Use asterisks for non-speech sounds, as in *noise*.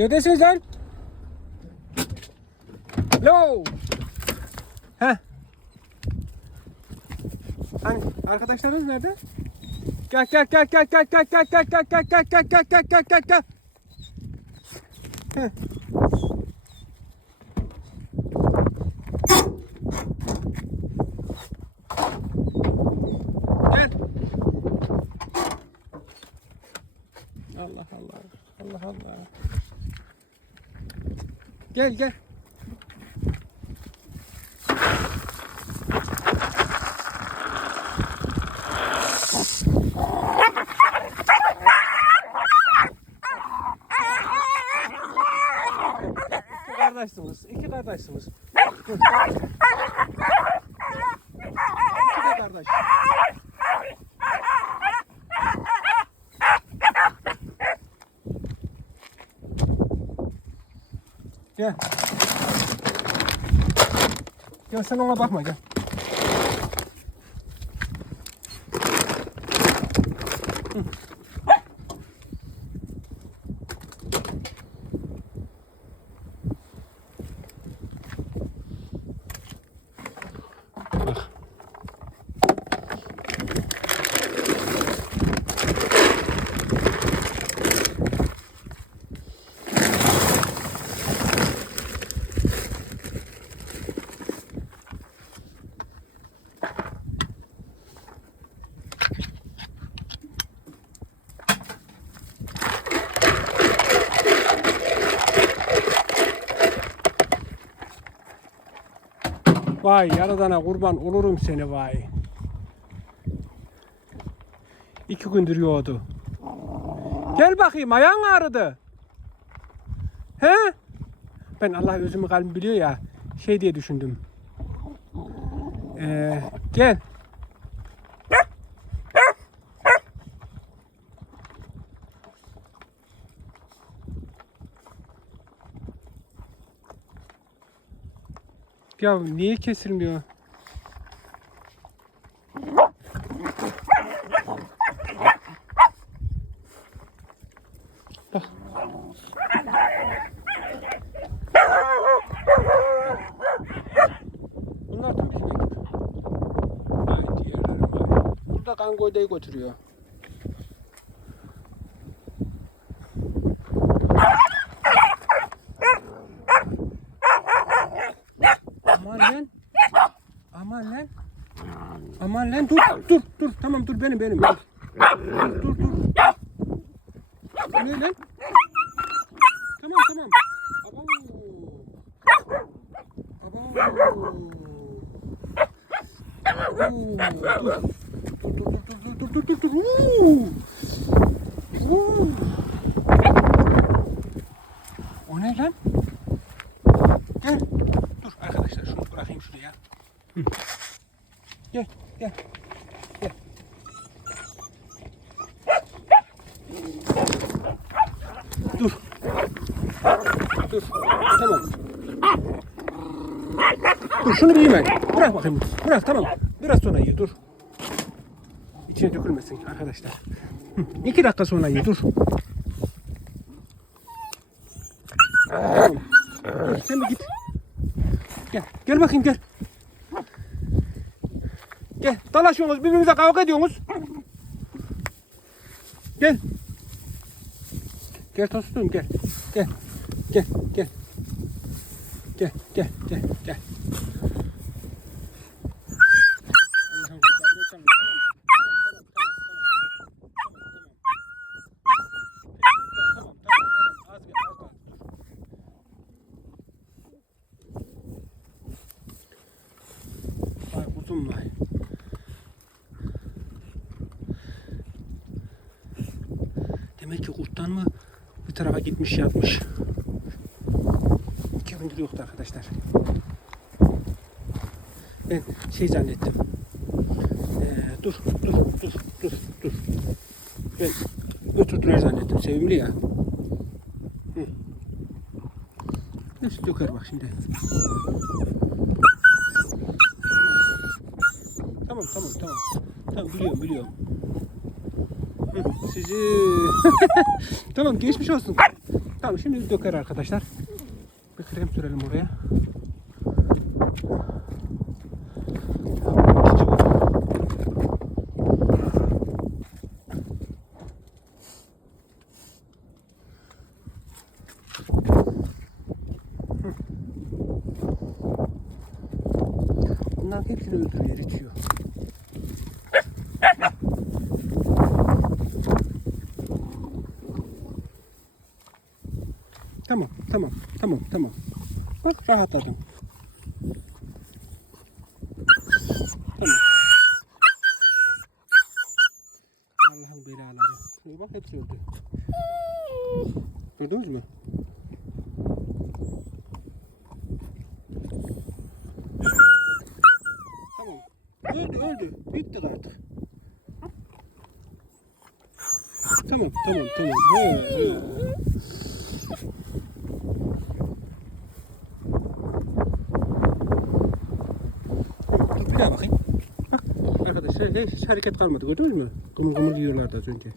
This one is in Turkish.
Neredesiniz lan? Hello. Heh. Hani arkadaşlarınız nerede? Gel gel gel gel gel gel gel gel gel gel gel gel gel gel gel gel gel. Gel. Allah Allah. Allah Allah. Gel gel. İki kardeşsiniz. iki kardeşsiniz. Dur. İki de kardeş. Gel. Gel sen ona bakma gel. Vay yaradana kurban olurum seni vay. İki gündür yoğdu. Gel bakayım ayağın ağrıdı. He? Ben Allah özümü kalbimi biliyor ya. Şey diye düşündüm. Ee, gel. Ya niye kesilmiyor? Bunlar da bizim. Ay diğerleri vay. Burada kangoydayı götürüyor. Aman lan. Aman lan. Aman lan dur dur dur tamam dur benim benim. Dur dur dur. Ne lan? Tamam tamam. Abo. Abo. Oo, Dur. Dur dur dur dur dur dur. Oo. Oo. O ne lan? Gel. Dur arkadaşlar şunu bırakayım şuraya. Hı. Gel. Gel. Dur. Dur. Tamam. Dur şunu bir yeme. Bırak bakayım. Bırak tamam. Biraz sonra ye dur. İçine dökülmesin arkadaşlar. Hı. İki dakika sonra ye dur. Dur sen bir git. Gel. Gel bakayım gel. Gel. Dalaşıyorsunuz. Birbirinize kavga ediyorsunuz. Gel. Gel tostum gel. Gel. Gel gel. Gel gel gel gel. uzun var. Demek ki kurttan mı tarafa gitmiş yatmış. Gündür yoktu arkadaşlar. Ben şey zannettim. Ee, dur, dur, dur, dur, dur. Ben götürdüler zannettim. Sevimli ya. Hı. Nasıl döker bak şimdi. Tamam tamam tamam. Tamam biliyorum biliyorum. Sizi *laughs* tamam geçmiş olsun. Tamam şimdi döker arkadaşlar. Bir krem sürelim oraya. Bunların hepsini öldürüyor, içiyor. Tamam, tamam, tamam, tamam. Bak rahatladım. Tamam. Allah'ın belaları. Şuraya bak hepsi öldü. Gördünüz mü? Tamam. Öldü öldü. Bitti artık. Tamam tamam tamam. He, he. Bir bakayım. Bak arkadaşlar hiç hareket kalmadı gördünüz mü? Kımır kımır yiyorlardı az önce.